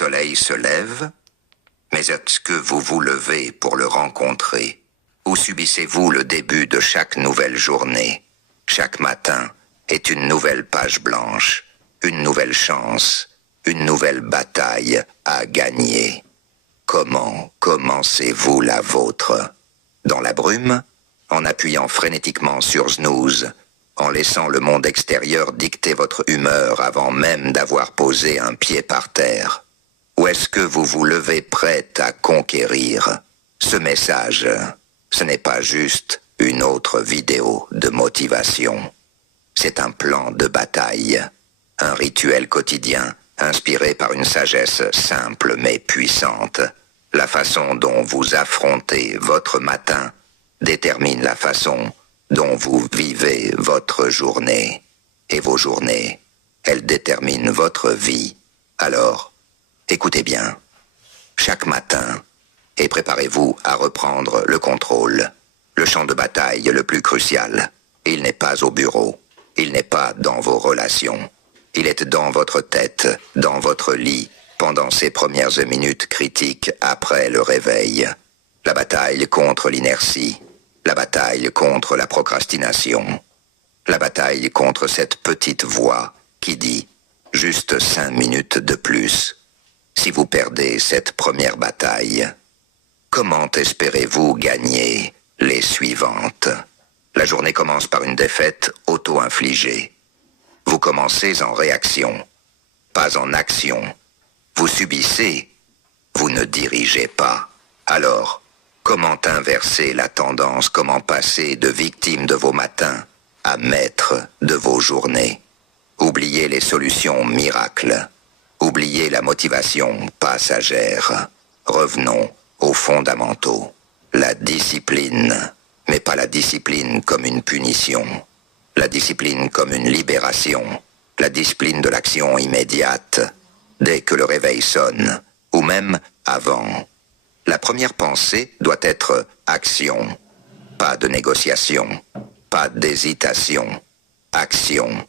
soleil se lève, mais est-ce que vous vous levez pour le rencontrer? Ou subissez-vous le début de chaque nouvelle journée? Chaque matin est une nouvelle page blanche, une nouvelle chance, une nouvelle bataille à gagner. Comment commencez-vous la vôtre? Dans la brume? En appuyant frénétiquement sur snooze, en laissant le monde extérieur dicter votre humeur avant même d'avoir posé un pied par terre? Ou est-ce que vous vous levez prête à conquérir? Ce message, ce n'est pas juste une autre vidéo de motivation. C'est un plan de bataille, un rituel quotidien inspiré par une sagesse simple mais puissante. La façon dont vous affrontez votre matin détermine la façon dont vous vivez votre journée. Et vos journées, elles déterminent votre vie. Alors, écoutez bien. Chaque matin, et préparez-vous à reprendre le contrôle. Le champ de bataille le plus crucial, il n'est pas au bureau, il n'est pas dans vos relations. Il est dans votre tête, dans votre lit, pendant ces premières minutes critiques après le réveil. La bataille contre l'inertie, la bataille contre la procrastination, la bataille contre cette petite voix qui dit « juste 5 minutes de plus ». Si vous perdez cette première bataille, comment espérez-vous gagner les suivantes? La journée commence par une défaite auto-infligée. Vous commencez en réaction, pas en action. Vous subissez, vous ne dirigez pas. Alors, comment inverser la tendance? Comment passer de victime de vos matins à maître de vos journées? Oubliez les solutions miracles. Oubliez la motivation passagère. Revenons aux fondamentaux. La discipline, mais pas la discipline comme une punition. La discipline comme une libération. La discipline de l'action immédiate, dès que le réveil sonne, ou même avant. La première pensée doit être action. Pas de négociation, pas d'hésitation. Action.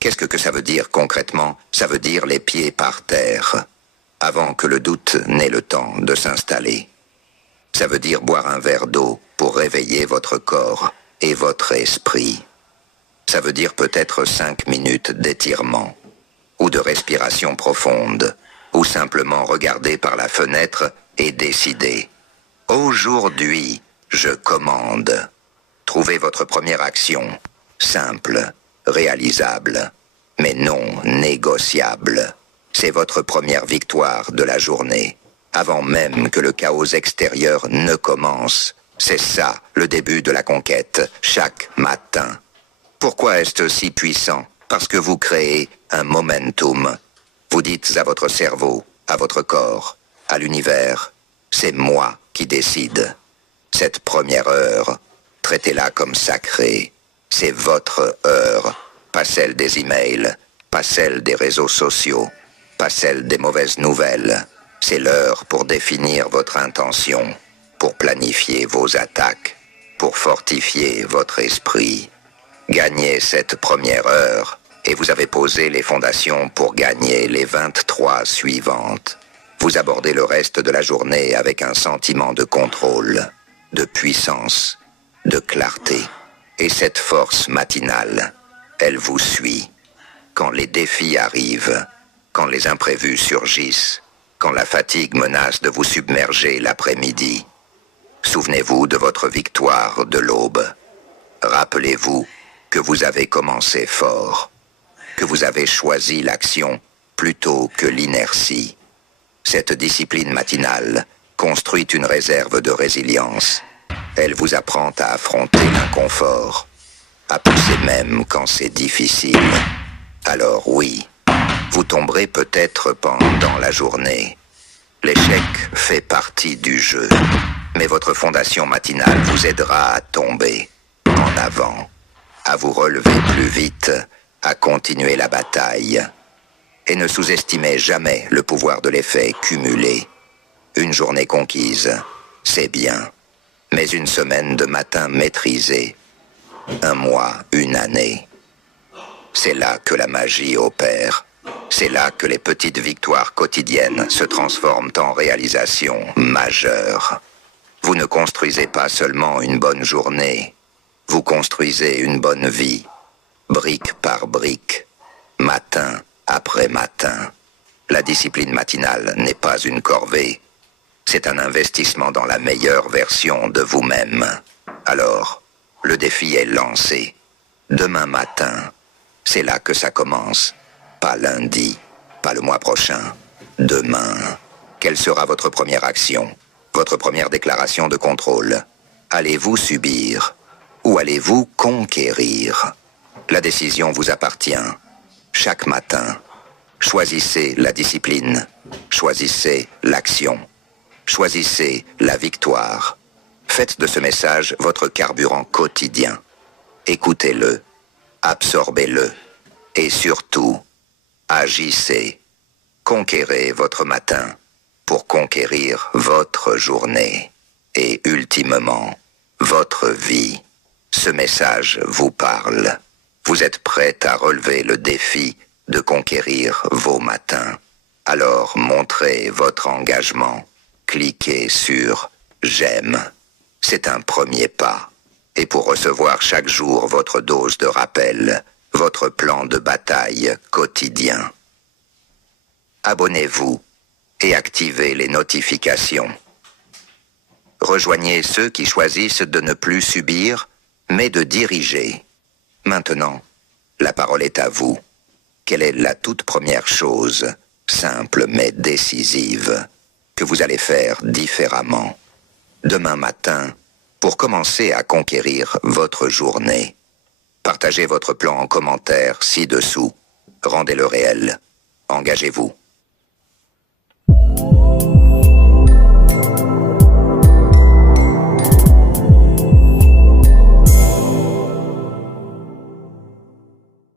Qu'est-ce que ça veut dire concrètement? Ça veut dire les pieds par terre, avant que le doute n'ait le temps de s'installer. Ça veut dire boire un verre d'eau pour réveiller votre corps et votre esprit. Ça veut dire peut-être 5 minutes d'étirement, ou de respiration profonde, ou simplement regarder par la fenêtre et décider. Aujourd'hui, je commande. Trouvez votre première action, simple, réalisable, mais non négociable. C'est votre première victoire de la journée, avant même que le chaos extérieur ne commence. C'est ça, le début de la conquête, chaque matin. Pourquoi est-ce si puissant? Parce que vous créez un momentum. Vous dites à votre cerveau, à votre corps, à l'univers, c'est moi qui décide. Cette première heure, traitez-la comme sacrée. C'est votre heure, pas celle des emails, pas celle des réseaux sociaux, pas celle des mauvaises nouvelles. C'est l'heure pour définir votre intention, pour planifier vos attaques, pour fortifier votre esprit. Gagnez cette première heure et vous avez posé les fondations pour gagner les 23 suivantes. Vous abordez le reste de la journée avec un sentiment de contrôle, de puissance, de clarté. Et cette force matinale, elle vous suit. Quand les défis arrivent, quand les imprévus surgissent, quand la fatigue menace de vous submerger l'après-midi, souvenez-vous de votre victoire de l'aube. Rappelez-vous que vous avez commencé fort, que vous avez choisi l'action plutôt que l'inertie. Cette discipline matinale construit une réserve de résilience. Elle vous apprend à affronter l'inconfort, à pousser même quand c'est difficile. Alors oui, vous tomberez peut-être pendant la journée. L'échec fait partie du jeu, mais votre fondation matinale vous aidera à tomber en avant, à vous relever plus vite, à continuer la bataille. Et ne sous-estimez jamais le pouvoir de l'effet cumulé. Une journée conquise, c'est bien. Mais une semaine de matin maîtrisée, un mois, une année, c'est là que la magie opère. C'est là que les petites victoires quotidiennes se transforment en réalisations majeures. Vous ne construisez pas seulement une bonne journée, vous construisez une bonne vie, brique par brique, matin après matin. La discipline matinale n'est pas une corvée, c'est un investissement dans la meilleure version de vous-même. Alors, le défi est lancé. Demain matin, c'est là que ça commence. Pas lundi, pas le mois prochain. Demain, quelle sera votre première action, votre première déclaration de contrôle? Allez-vous subir ou allez-vous conquérir? La décision vous appartient. Chaque matin, choisissez la discipline, choisissez l'action, choisissez la victoire. Faites de ce message votre carburant quotidien. Écoutez-le, absorbez-le et surtout, agissez. Conquérez votre matin pour conquérir votre journée et ultimement votre vie. Ce message vous parle. Vous êtes prêt à relever le défi de conquérir vos matins. Alors montrez votre engagement. Cliquez sur « J'aime ». C'est un premier pas. Et pour recevoir chaque jour votre dose de rappel, votre plan de bataille quotidien, abonnez-vous et activez les notifications. Rejoignez ceux qui choisissent de ne plus subir, mais de diriger. Maintenant, la parole est à vous. Quelle est la toute première chose, simple mais décisive, que vous allez faire différemment demain matin pour commencer à conquérir votre journée? Partagez votre plan en commentaire ci-dessous. Rendez-le réel. Engagez-vous.